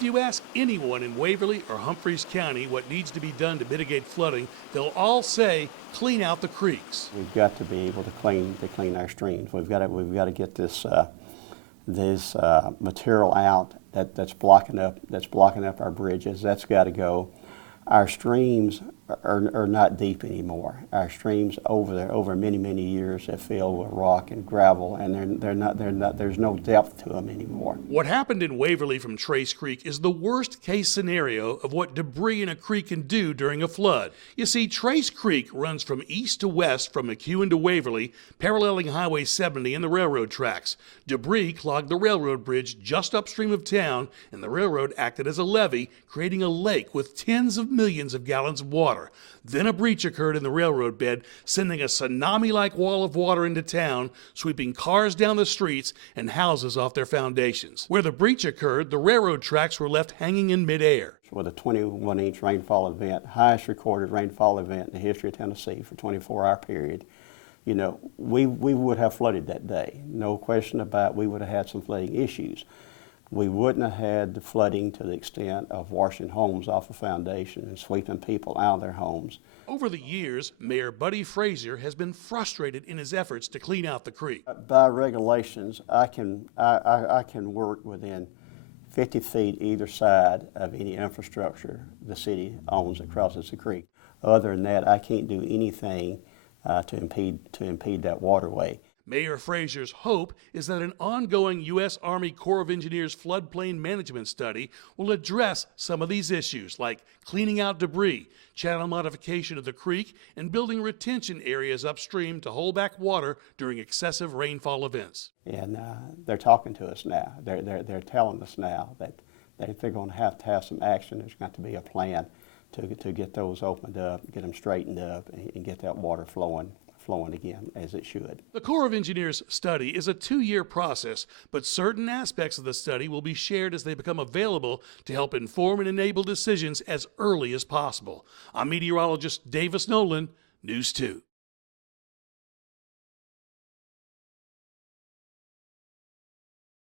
If you ask anyone in Waverly or Humphreys County what needs to be done to mitigate flooding, they'll all say, clean out the creeks. We've got to be able to clean our streams. We've got to get this material out that's blocking up our bridges. That's got to go. Our streams are not deep anymore. Our streams over many years have filled with rock and gravel, and they're not. There's no depth to them anymore. What happened in Waverly from Trace Creek is the worst case scenario of what debris in a creek can do during a flood. You see, Trace Creek runs from east to west from McEwen to Waverly, paralleling Highway 70 and the railroad tracks. Debris clogged the railroad bridge just upstream of town, and the railroad acted as a levee, creating a lake with tens of millions of gallons of water. Then a breach occurred in the railroad bed, sending a tsunami-like wall of water into town, sweeping cars down the streets and houses off their foundations. Where the breach occurred, the railroad tracks were left hanging in midair. With a 21-inch rainfall event, highest recorded rainfall event in the history of Tennessee for a 24-hour period, you know, we would have flooded that day. No question about it, we would have had some flooding issues. We wouldn't have had the flooding to the extent of washing homes off the foundation and sweeping people out of their homes. Over the years, Mayor Buddy Frazier has been frustrated in his efforts to clean out the creek. By regulations, I can work within 50 feet either side of any infrastructure the city owns that crosses the creek. Other than that, I can't do anything to impede that waterway. Mayor Frazier's hope is that an ongoing U.S. Army Corps of Engineers floodplain management study will address some of these issues, like cleaning out debris, channel modification of the creek, and building retention areas upstream to hold back water during excessive rainfall events. And they're talking to us now. They're telling us now that they're going to have some action. There's got to be a plan to get those opened up, get them straightened up, and get that water flowing again as it should. The Corps of Engineers study is a 2-year process, but certain aspects of the study will be shared as they become available to help inform and enable decisions as early as possible. I'm meteorologist Davis Nolan, News 2.